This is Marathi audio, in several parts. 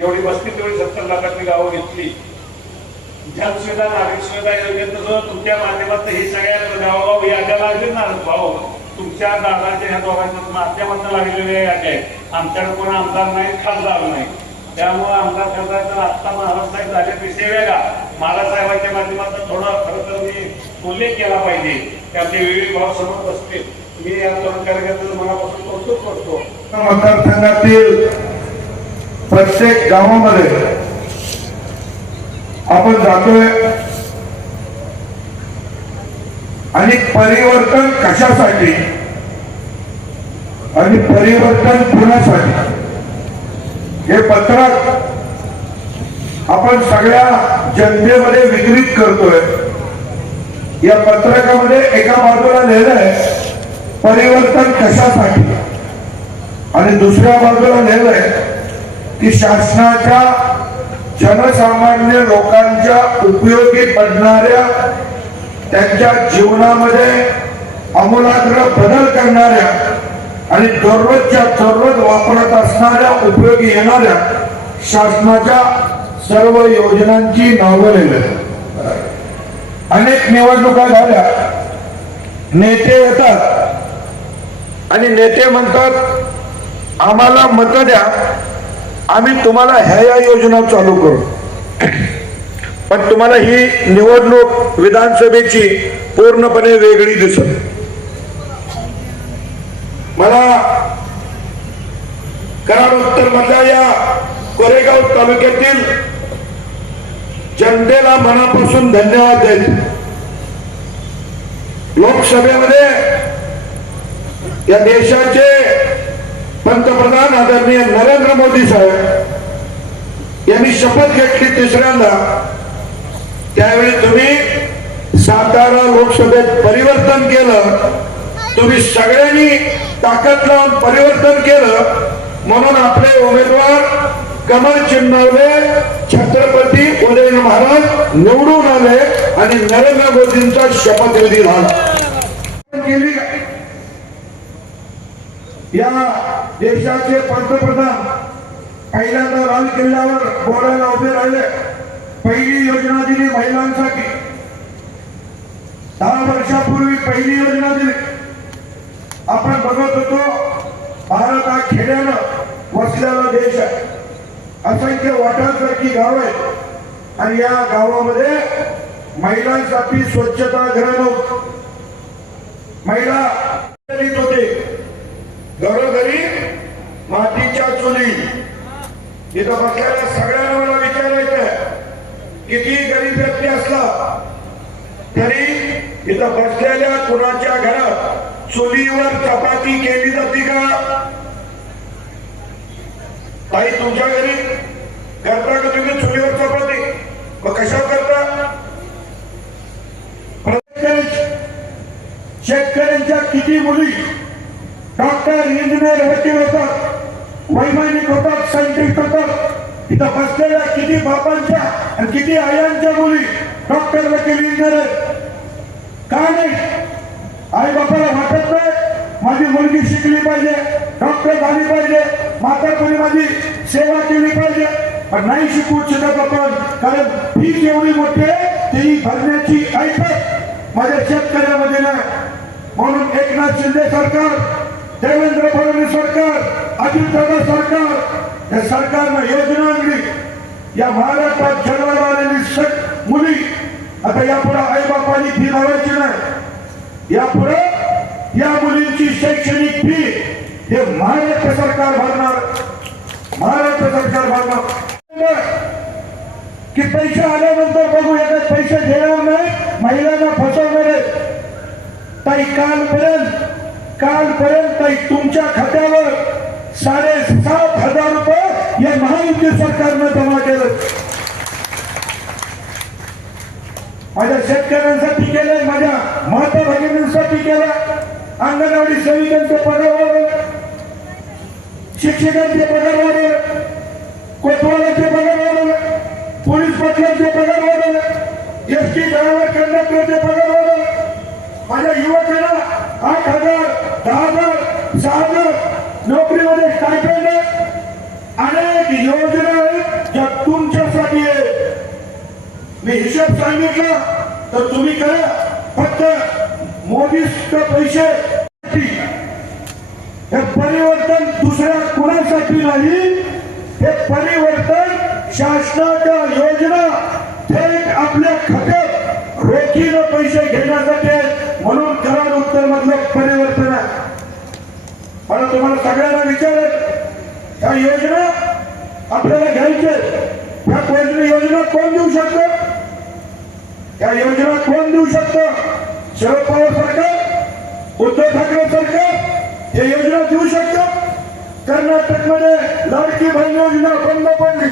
जेवढी पस्तीस तेवढी सत्तर लाखाची गावं घेतली. जलसुविधा नागरिक सुविधा योजनेचं तुमच्या माध्यमातून हे सगळ्या गावोगाव याद्या लागली ना. भाऊ तुमच्या दादाच्या ह्या दोघांच्या माध्यमातून लागलेल्या याद्या आहेत. आमच्याकडे कोण आमदार नाही खासदार नाही त्यामुळे आमदार खासदार आत्ता महाराष्ट्रात झाले विषय वेगळा. महाराष्ट्राच्या माध्यमातून थोडा खरं तर मी उल्लेख केला पाहिजे. की आपले विवेक भाव समोर बसतील. मी या दोन कार्यकर्त्याचं मनापासून कौतुक करतो. मतदारसंघातील प्रत्येक गावामध्ये आपण जातोय. आणि परिवर्तन कशासाठी? आणि परिवर्तन कुणासाठी? हे पत्रक आपण सगळ्या जनतेमध्ये वितरित करतोय. या पत्रकामध्ये एका बाजूला लिहिलंय परिवर्तन कशासाठी? आणि दुसऱ्या बाजूला लिहिलंय की शासनाच्या जनसामान्य लोकांच्या उपयोगी पडणाऱ्या त्यांच्या जीवनामध्ये अमूलाग्र बदल करणाऱ्या आणि दररोजच्या दररोज वापरत असणाऱ्या उपयोगी येणाऱ्या शासनाच्या सर्व योजनांची नावं लिहिलं अनेक निवडणुका झाल्या. नेते येतात. आणि नेते म्हणतात आम्हाला मत द्या. आम्ही तुम्हाला ह्या या योजना चालू करू. पण तुम्हाला ही निवडणूक विधानसभेची पूर्णपणे वेगळी दिसत. मला कराड उत्तर मधल्या या कोरेगाव तालुक्यातील जनतेला मनापासून धन्यवाद द्यायचे लोकसभेमध्ये या देशाचे पंतप्रधान आदरणीय नरेंद्र मोदी साहेब यांनी शपथ घेतली तिसऱ्यांदा. त्यावेळी तुम्ही सातारा लोकसभेत परिवर्तन केलं. तुम्ही सगळ्यांनी ताकद लावून परिवर्तन केलं. म्हणून आपले उमेदवार कमल चिन्हावले छत्रपती उदयन महाराज निवडून आले आणि नरेंद्र मोदींचा शपथविधी झाला. या देशाचे पंतप्रधान पहिल्यांदा लाल किल्ल्यावर बोलायला उभे राहिले. पहिली योजना दिली महिलांसाठी. दहा वर्षापूर्वी पहिली योजना दिली. आपण बघत होतो भारत हा खेड्यानं वसलेला देश आहे. असंख्य वाटांसारखी गाव आहेत. आणि या गावामध्ये महिलांसाठी स्वच्छता घर नव्हतं महिला होते. घरोघरी मातीच्या चुली. इथं बसलेल्या सगळ्यांना मला विचारायचं किती गरीब व्यक्ती असला तरी इथं बसलेल्या कुणाच्या घरात चुलीवर चपाती केली जाते का? ताई तुमच्या घरी करता का तुम्ही चुलीवर चपाती? मग कशा करता? प्रत्येक शेतकऱ्यांच्या किती मुली डॉक्टर इंजिनियर वकील होतात वैमानिक होतात सायंटिस्ट होतात इथं बसलेल्या किती बापांच्या आणि किती आयांच्या मुली डॉक्टर वकील इंजिनियर का नाही? आई बापाला वाटत नाही? माझी मुलगी शिकली पाहिजे डॉक्टर झाली पाहिजे माता कोणी माझी सेवा केली पाहिजे. पण नाही शिकवू शकत आपण कारण फी एवढी मोठी आहे ती भरण्याची ऐकत माझ्या शेतकऱ्यामध्ये नाही. म्हणून एकनाथ शिंदे सरकार देवेंद्र फडणवीस सरकार अजितदादा सरकार या सरकारनं योजना आणली. या महाराष्ट्रात जन्माला आलेली मुली आता यापुढे आई बापानी फी लावायची नाही. यापुढे या मुलींची शैक्षणिक फी हे महाराष्ट्र सरकार भरणार. महाराष्ट्र सरकार भरणार. की पैसे आल्यानंतर बघू याच्यात पैसे देणार नाही महिलांना फसवणार आहे ताई कालपर्यंत कालपर्यंत तुमच्या खात्यावर साडेसात हजार रुपये या महायुती सरकारनं जमा केलं. माझ्या शेतकऱ्यांसाठी केलंय माझ्या माता भगिनींसाठी केलं अंगणवाडी सेविकांचे पगार वाढवले शिक्षकांचे पगार वाढवले कोतवालांचे पगार वाढवले पोलीस पाटलांचे पगार वाढवले एस टी ड्रायव्हर कंडक्टरचे पगार वाढवले माझ्या युवकांना आठ हजार दहा हजार सहा हजार नोकरीमध्ये स्टायपेंड अनेक योजना आहेत ज्या तुमच्यासाठी आहे मी हिशोब सांगितला तर तुम्ही करा. फक्त मोदीच पैसे हे परिवर्तन दुसऱ्या कुणासाठी नाही हे परिवर्तन शासनाच्या योजना थेट आपल्या खात्यात रोखीनं पैसे घेणे आहे. म्हणून कराड उत्तर मधलं परिवर्तन आहे मला तुम्हाला सगळ्यांना विचारत ह्या योजना आपल्याला घ्यायचे ह्या कोणती योजना कोण देऊ शकतं? या योजना कोण देऊ शकतं? शरद पवार सरकार उद्धव ठाकरे सरकार हे योजना देऊ शकतं? कर्नाटकमध्ये लाडकी बहीण योजना बंद पडली.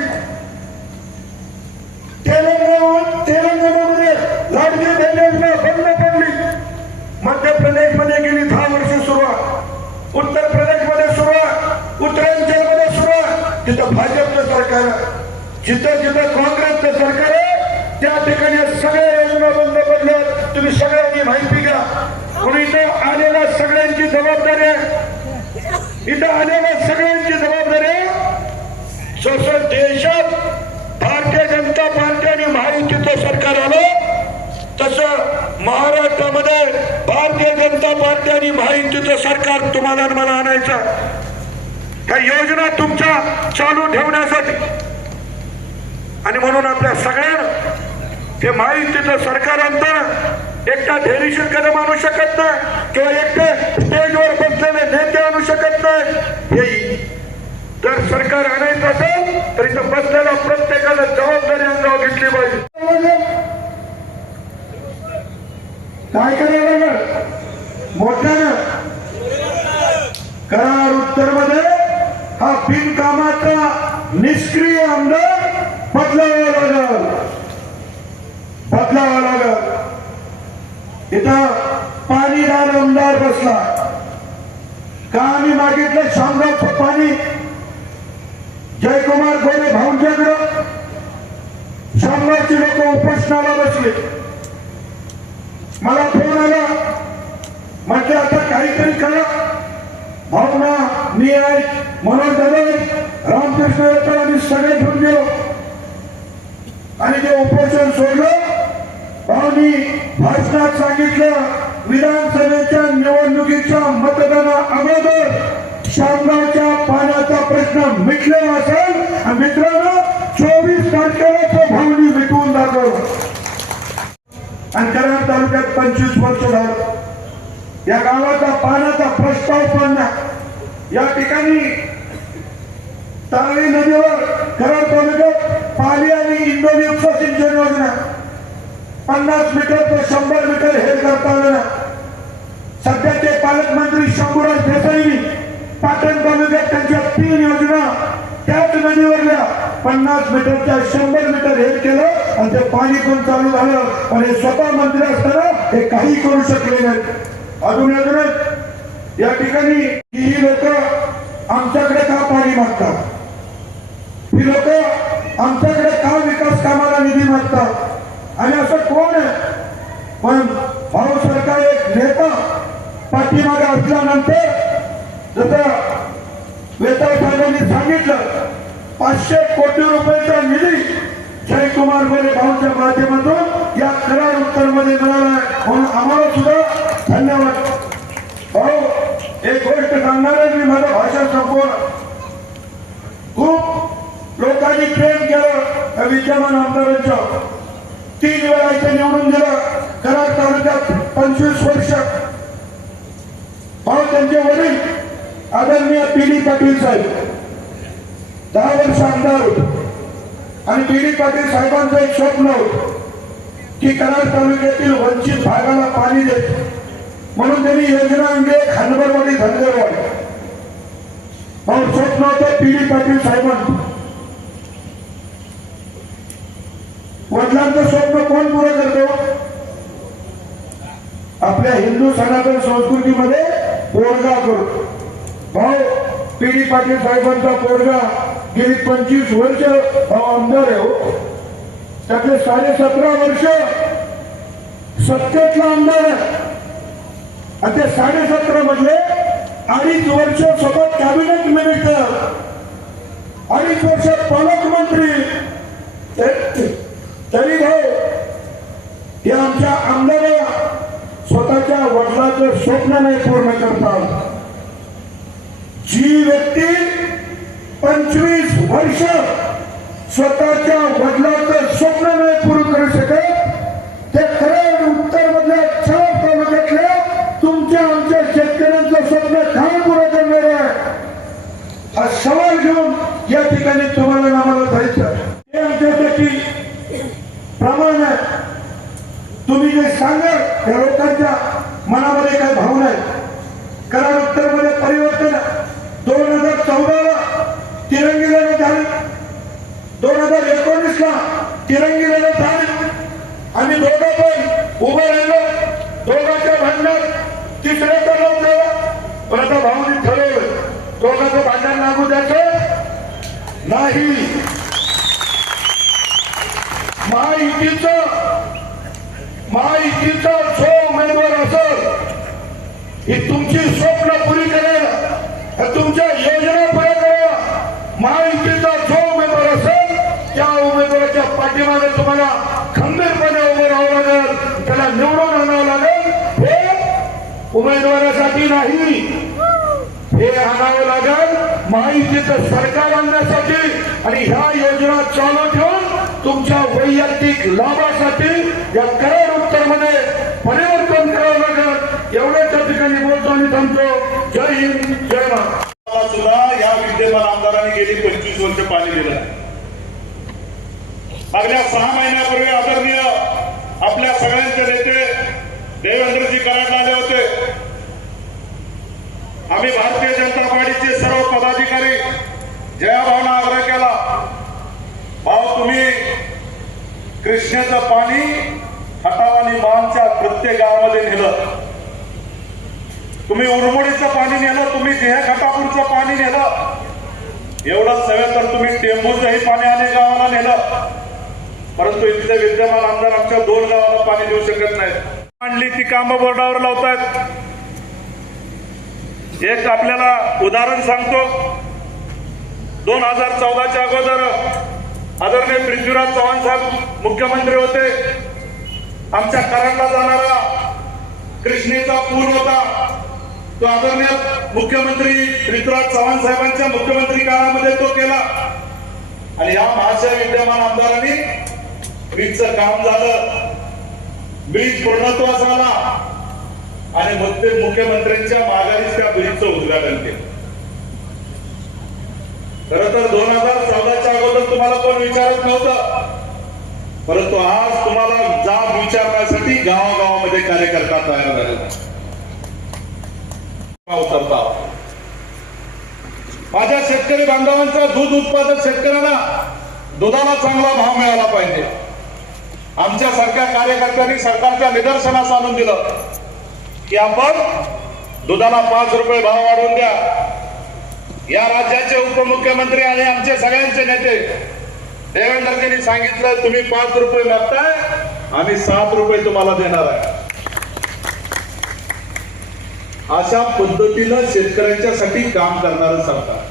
तेलंगणा तेलंगणामध्ये लाडकी बहीण योजना बंद पडली. मध्य प्रदेशमध्ये गेली दहा वर्ष सुरुवात उत्तर प्रदेशमध्ये सुरुवात उत्तरांचलमध्ये सुरुवात तिथं भाजपचं सरकार जिथं जिथं काँग्रेसचं सरकार आहे त्या ठिकाणी या सगळ्या योजना बंद पडल्या तुम्ही सगळ्यांनी माहिती घ्या. म्हणून इथं आलेल्या सगळ्यांची जबाबदारी आहे. इथं आलेल्या सगळ्यांची जबाबदारी आहे. जसं देशात भारतीय जनता पार्टी आणि महायुतीचं सरकार आलं तसं महाराष्ट्रामध्ये भारतीय जनता पार्टी आणि महायुतीचं सरकार तुम्हाला मला आणायचं या योजना तुमच्या चालू ठेवण्यासाठी. आणि म्हणून आपल्या सगळ्यांना ते महायुतीचं सरकार आणताना एकटा ढेरीशीर कदम आणू शकत नाही किंवा एकटे स्टेजवर बसलेले नेते आणू शकत नाही. हे जर सरकार आणायचं असेल तर इथं बसलेल्या प्रत्येकाला जबाबदारी अंगावर घेतली पाहिजे. काय करावं लागेल मोठ्यानं करार उत्तरमध्ये हा बिनकामाचा निष्क्रिय आमदार बदलावा लागल. बदलावा लागल. इथं पाणीदार आमदार बसला. का आम्ही मागितलं? शामगावचं पाणी. जयकुमार गोरे भाऊंच्याकडं. शामगावची लोक उपोषणाला बसले. मला फोन आला. म्हटलं आता काहीतरी करा. भावना मी आहे. म्हणून त्याने रामकृष्ण येतात आम्ही सगळे घेऊन गेलो. आणि ते उपोषण सोडलं. भाऊनी भाषणात सांगितलं विधानसभेच्या निवडणुकीच्या मतदाना अगोदर शामगावच्या पाण्याचा प्रश्न मिटलेला असेल. आणि मित्रांनो चोवीस तारखेला तो भावनी मिटवून दाखवलं. आणि कराड तालुक्यात पंचवीस वर्ष झालं. या गावाचा पाण्याचा प्रस्ताव पण या ठिकाणी ताळी नदीवर कराड तालुक्यात पाणी आणि इंदोरी उपसा सिंचन योजना पन्नास मीटर ते शंभर मीटर हे करता आलं सध्याचे पालकमंत्री शंभूराज देसाईनी पाटण तालुक्यात त्यांच्या तीन योजना त्याच नदीवरल्या पन्नास मीटरच्या शंभर मीटर हे केलं आणि ते पाणी पण चालू झालं. पण हे स्वतः मंत्री असताना हे काही करू शकले नाही अजून अजूनच या ठिकाणी ही लोक आमच्याकडे का पाणी मागतात? ही लोक आमच्याकडे का विकास कामाला निधी मागतात? आणि असं कोण आहे? पण भाऊ सरकार एक नेता पाठीमागे असल्यानंतर जसं वेताळ साहेबांनी सांगितलं पाचशे कोटी रुपयाचा निधी जयकुमार गोरे भाऊच्या माध्यमातून या करार उत्तरमध्ये मिळाला आहे. म्हणून आम्हाला सुद्धा धन्यवाद. भाऊ एक गोष्ट सांगणार आहे मी माझं भाषण संपवलं खूप लोकांनी प्रेम केलं त्या विद्यमान आमदारांच्या तीन वेळा इथे निवडून दिलं. कराड तालुक्यात पंचवीस वर्ष. भाऊ त्यांचे वडील आदरणीय पी डी पाटील साहेब. दहा वर्ष आमदार होते. आणि पी डी पाटील साहेबांचं एक स्वप्न होत की कराड तालुक्यातील वंचित भागाला पाणी देत म्हणून त्यांनी योजना आणली खानबरवाडी धनगरवाडी भाऊ स्वप्न होतं पी डी पाटील साहेबांचं वडिलांचं स्वप्न कोण पुरं करतो आपल्या हिंदू सनातन संस्कृतीमध्ये पोरगा करतो भाऊ पी डी पाटील साहेबांचा पोरगा गेली पंचवीस वर्ष भाऊ आमदार आहे हो. त्यातले साडे सतरा वर्ष सत्तेतला आमदार आहे. आणि ते साडे सतरा मधले म्हणजे अडीच वर्ष सोबत कॅबिनेट मिनिस्टर अडीच वर्ष पालकमंत्री. तरी हे ते आमच्या आमदाराला स्वतःच्या वडिलाचं स्वप्न नाही पूर्ण करतात जी व्यक्ती पंचवीस वर्ष स्वतःच्या वडिलाचं स्वप्न नाही पूर्ण करू शकत ते खरं उत्तर मधल्या चार तालुक्यातल्या तुमच्या आमच्या शेतकऱ्यांचं स्वप्न काय पुरं करणार आहे हा सवाल घेऊन या ठिकाणी तुम्हाला आणि आम्हाला जायचं हे आमच्यासाठी प्रमाण आहे तुम्ही जे सांगाल त्या लोकांच्या मनामध्ये काय भावना आहे करार उत्तरमध्ये परिवर्तन दोन हजार चौदाला तिरंगी लढत झाली दोन हजार एकोणीस ला तिरंगी लढत झाली आम्ही दोघं पण उभं राहिलो दोघांच्या भांडणात तिसऱ्याचा लढत झाला पण आता भावनी ठरवलं दोघांचं भांडण लागू द्यायचं नाही महायुतीचं महायुतीचा जो उमेदवार असेल ही तुमची स्वप्न पुरी करेल ह्या तुमच्या योजना पुऱ्या करेल महायुतीचा जो उमेदवार असेल त्या उमेदवाराच्या पाठीमागे तुम्हाला. खंबीरपणे उभं राहावं लागेल. त्याला निवडून आणावं लागेल. हे उमेदवारासाठी नाही. हे आणावं लागेल. माहितीचं सरकार आणण्यासाठी आणि ह्या योजना चालू ठेवून तुमच्या वैयक्तिक लाभासाठी या करार उत्तरमध्ये परिवर्तन करावं लागेल. एवढे त्या ठिकाणी बोलतो आणि थांबतो. जय हिंद जय महाराज सुद्धा या विद्यमान आमदारांनी गेली पंचवीस वर्ष पाणी दिलं. मागल्या सहा महिन्यापूर्वी आदरणीय आपल्या सगळ्यांचे नेते देवेंद्रजी कराड आले होते. आम्ही भारतीय जनता पार्टीचे सर्व पदाधिकारी जयाभावना आग्रह केला भाऊ तुम्ही कृष्णेचं पाणी खटाव आणि मानच्या प्रत्येक गावामध्ये नेलं. तुम्ही उरमोडीचं पाणी नेलं तुम्ही जिहे खटापूरचं पाणी नेलं. एवढंच सगळं तर तुम्ही टेंबूचंही पाणी अनेक गावाला नेलं. परंतु इथले विद्यमान आमदार आमच्या दोन गावाला पाणी देऊ शकत नाहीत. मांडली ती कामं बोर्डावर लावतायत. एक आपल्याला उदाहरण सांगतो. दोन हजार चौदाच्या अगोदर आदरणीय पृथ्वीराज चव्हाण साहेब मुख्यमंत्री होते. आमच्या कराडला जाणारा कृष्णेचा पूल होता. तो आदरणीय मुख्यमंत्री पृथ्वीराज चव्हाण साहेबांच्या मुख्यमंत्री काळामध्ये तो केला. आणि या महाशय विद्यमान आमदारांनी ब्रिजचं काम झालं. ब्रिज पूर्णत्वास आला. आणि मग ते मुख्यमंत्र्यांच्या माघारीच त्या ब्रिजचं उद्घाटन केलं. खर तर दोन हजार चौदाच्या अगोदर तुम्हाला कोण विचारत नव्हतं. परंतु आज तुम्हाला जाब विचारण्यासाठी गावागावामध्ये कार्यकर्ता तयार झाले. उतरता. माझ्या शेतकरी बांधवांचा दूध उत्पादक शेतकऱ्यांना दुधाला चांगला भाव मिळाला पाहिजे. आमच्या सारख्या कार्यकर्त्यांनी सरकारच्या निदर्शनास आणून दिलं की आपण दुधाला पाच रुपये भाव वाढवून द्या. या राज्याचे उपमुख्यमंत्री आणि आमचे सगळ्यांचे नेते देवेंद्रजींनी सांगितलं तुम्ही पाच रुपये मागताय आम्ही सात रुपये तुम्हाला देणार आहे. अशा पद्धतीनं शेतकऱ्यांच्यासाठी काम करणार सरकार.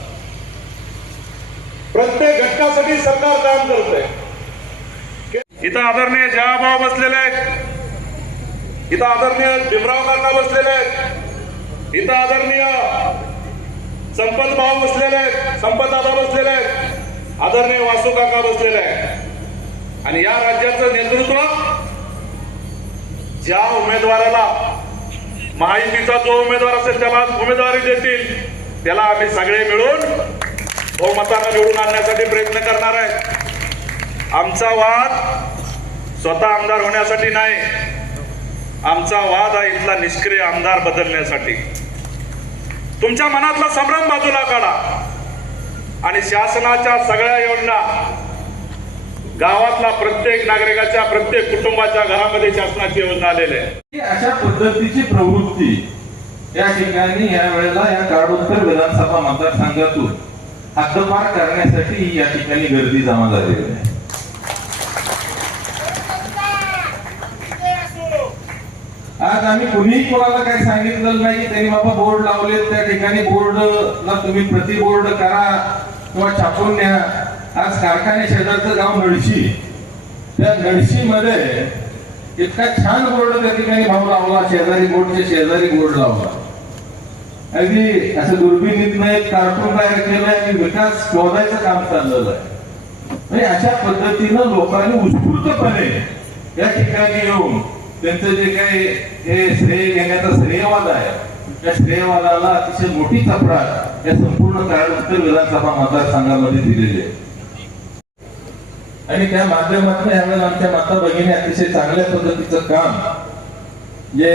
प्रत्येक घटकासाठी सरकार काम करतंय. इथं आदरणीय जयाभाव बसलेले आहेत. इथं आदरणीय भीमराव काका बसलेले आहेत. इथं आदरणीय संपत भाऊ बसलेले आहेत. संपत दादा बसलेले आहेत. आदरणीय वासू काका बसलेले आहेत. आणि या राज्याचं नेतृत्व ज्या उमेदवाराला महायुतीचा जो उमेदवार असेल त्याला उमेदवारी देतील त्याला आम्ही सगळे मिळून बहुमतानं निवडून आणण्यासाठी प्रयत्न करणार आहे आमचा वाद स्वतः आमदार होण्यासाठी नाही. आमचा वाद हा इथला निष्क्रिय आमदार बदलण्यासाठी. तुमच्या मनातला संभ्रम बाजूला काढा. आणि शासनाच्या सगळ्या योजना गावातला प्रत्येक नागरिकाच्या प्रत्येक कुटुंबाच्या घरामध्ये शासनाची योजना आलेली आहे अशा पद्धतीची प्रवृत्ती या ठिकाणी या वेळेला या काळोत्तर विधानसभा मतदारसंघातून हद्दपार करण्यासाठी या ठिकाणी गर्दी जमा झालेली आहे. आज आम्ही कुणीही कोणाला काही सांगितलं नाही की त्यांनी बाबा बोर्ड लावले त्या ठिकाणी बोर्डला तुम्ही प्रति बोर्ड करा किंवा छापून न्या. आज कारखाने शेजारचं गाव नडशी त्या नडशीमध्ये इतका छान बोर्ड त्या ठिकाणी भाऊ लावला शेजारी बोर्डचे शेजारी बोर्ड लावला. अगदी असं दुर्बिणीतनं एक कार्टून तयार केलंय आणि विकास शोधायचं काम चाललेलं आहे. म्हणजे अशा पद्धतीनं लोकांनी उत्स्फूर्तपणे या ठिकाणी येऊन त्यांचं जे काही हे श्रेय घेण्याचा श्रेयवाद आहे त्या श्रेयवादाला अतिशय मोठी चपराक या संपूर्ण कराड उत्तर विधानसभा मतदारसंघामध्ये दिलेली आहे. आणि त्या माध्यमातून यावेळेला आमच्या माता भगिनी अतिशय चांगल्या पद्धतीचं काम जे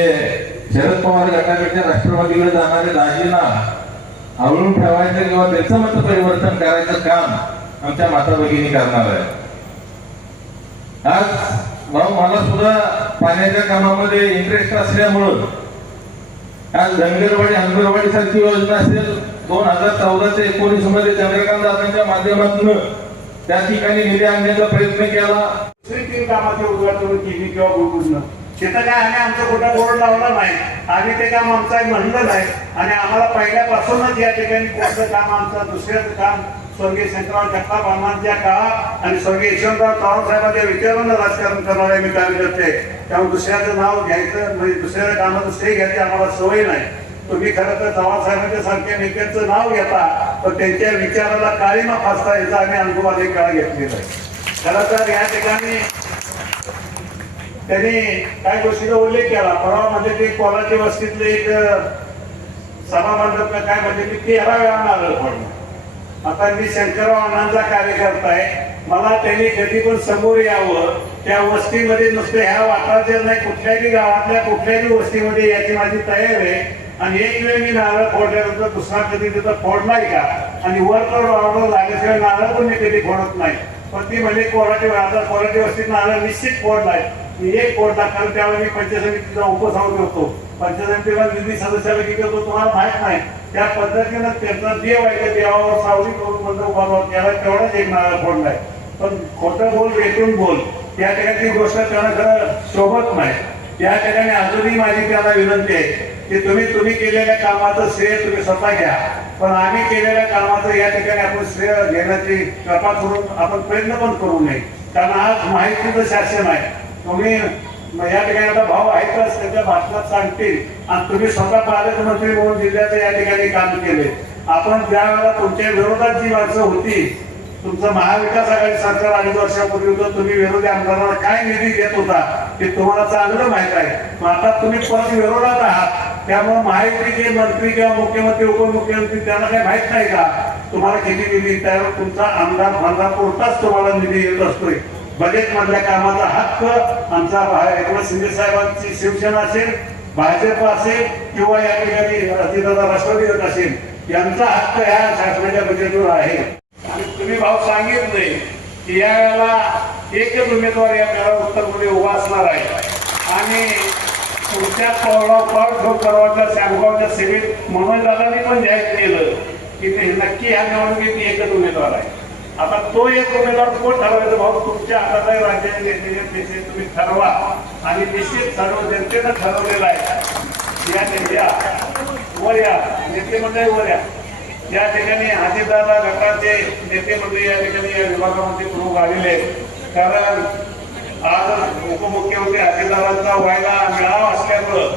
शरद पवार गटाकडच्या राष्ट्रवादीकडे जाणारे दाजींना आवळून ठेवायचं किंवा त्यांचं मत परिवर्तन करायचं काम आमच्या माता भगिनी करणार आहे आज भाऊ मला सुद्धा पाण्याच्या कामामध्ये इंटरेस्ट असल्यामुळं आज धनगरवाडी हंगरवाडी सारखी योजना असेल दोन हजार चौदा ते एकोणीसमध्ये चंद्रकांत दादांच्या माध्यमातून त्या ठिकाणी निधी आणण्याचा प्रयत्न केला. दुसरी तीन कामाची उद्घाटन केली किंवा गुरुपूर्ण तिथं काय आम्ही आमचं कुठं बोर्ड लावला नाही. आम्ही ते काम आमचं म्हणलं नाही. आणि आम्हाला पहिल्यापासूनच या ठिकाणी कोणतं काम आमचं दुसऱ्याचं काम स्वर्गीय शंकरराव जगताप अण्णांच्या काळात आणि स्वर्गीय यशवंतराव चव्हाण साहेबांच्या विचारांना राजकारण करणारे मी कार्यकर्ते करते त्यामुळे दुसऱ्याचं नाव घ्यायचं म्हणजे दुसऱ्या कामाचं श्रेय घ्यायची आम्हाला सवय नाही. तुम्ही खरं तर चव्हाण साहेबांच्या सारख्या नेत्यांचं नाव घेता पण त्यांच्या विचाराला काळीमा फासता याचा आम्ही अनुभवात एक काळ घेतलेला आहे. खरं तर या ठिकाणी त्यांनी काय गोष्टीचा उल्लेख केला. परवा म्हणजे ते कोल्हाची वस्तीतले एक सभा मंडप काय म्हणजे मी तेरा वेळा नारळ पडलं आता मी शंकरराव कार्यकर्ता आहे. मला त्यांनी कधी पण समोर यावं त्या वस्तीमध्ये नुसतं ह्या वातावरण नाही कुठल्याही गावातल्या कुठल्याही वस्तीमध्ये याची माझी तयार आहे. आणि एक वेळ मी नारळ फोडल्यानंतर दुसरा कधी तिथं फोडलाय का? आणि वर ऑर्डर झाल्याशिवाय नारळ पण मी कधी फोडत नाही. पण ती म्हणजे कोराटी आता कोराटी वस्तीत नारळ निश्चित फोडलाय. मी एक फोडला कारण त्यावेळी मी पंचायत समितीचा उपसभापती होतो. पंचायत निधी सदस्याला किती होतो तुम्हाला माहीत नाही. त्या पद्धतीनं त्याचा देव आहे त्या देवावर सावली करून बंद उभा त्याला तेवढाच एक नारळ फोडलाय पण खोटं बोल वेटून बोल त्या ठिकाणी गोष्ट करणं खरं शोभत नाही. त्या ठिकाणी अजूनही माझी त्याला विनंती आहे की तुम्ही तुम्ही केलेल्या कामाचं श्रेय तुम्ही स्वतः घ्या. पण आम्ही केलेल्या कामाचं या ठिकाणी आपण श्रेय घेण्याची कृपा करून आपण प्रयत्न पण करू नये. कारण आज माहितीचं शासन आहे. तुम्ही मग या ठिकाणी आता भाऊ आहेतच त्याच्या भाषणात सांगतील. आणि तुम्ही स्वतः पालकमंत्री म्हणून जिल्ह्याचं या ठिकाणी काम केले आपण ज्या वेळेला तुमच्या विरोधात जी माणसं होती तुमचं महाविकास आघाडी सरकार अडीच वर्षापूर्वी होतं तुम्ही विरोधी आमदारांना काय निधी देत होता ते तुम्हाला चांगलं माहीत आहे. मग आता तुम्ही परत विरोधात आहात? त्यामुळे महायुतीचे मंत्री किंवा मुख्यमंत्री उपमुख्यमंत्री त्यांना काही माहीत नाही का? तुम्हाला किती निधी त्यावर तुमचा आमदार फंडा पुरताच तुम्हाला निधी येत असतोय. बजेट मधल्या कामाचा हक्क आमचा एकनाथ शिंदे साहेबांची शिवसेना असेल भाजप असेल किंवा या ठिकाणी अतिदादा राष्ट्रवादी गट असेल यांचा हक्क ह्या शासनाच्या बजेटवर आहे. आणि तुम्ही भाऊ सांगितले की या वेळेला एकच उमेदवार या मेळा उत्तरमध्ये उभा असणार आहे. आणि पुढच्या पावला पाव ठोक परवाच्या श्यामगावच्या सेवेत मनोज दादांनी पण जाहीर केलं की ते नक्की ह्या निवडणुकीत एकच उमेदवार आहे. आता तो एक उमेदवार कोण ठरवायचं भाऊ? तुमच्या हाताला राज्याने राज्याचे तुम्ही ठरवा. आणि निश्चित सर्व जनतेनं ठरवलेलं आहे. या ने- या वर या. नेते मंडळी वर या. या ठिकाणी अजितदादा गटाचे नेते मंडळी या ठिकाणी या विभागामध्ये प्रमुख आलेले आहेत. कारण आज उपमुख्यमंत्री हाजीदारांचा व्हायला मिळावा असल्यामुळं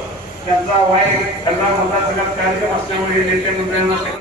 त्यांचा वाय त्यांना मतदारसंघात कार्यक्रम असल्यामुळे हे नेते मंडळींना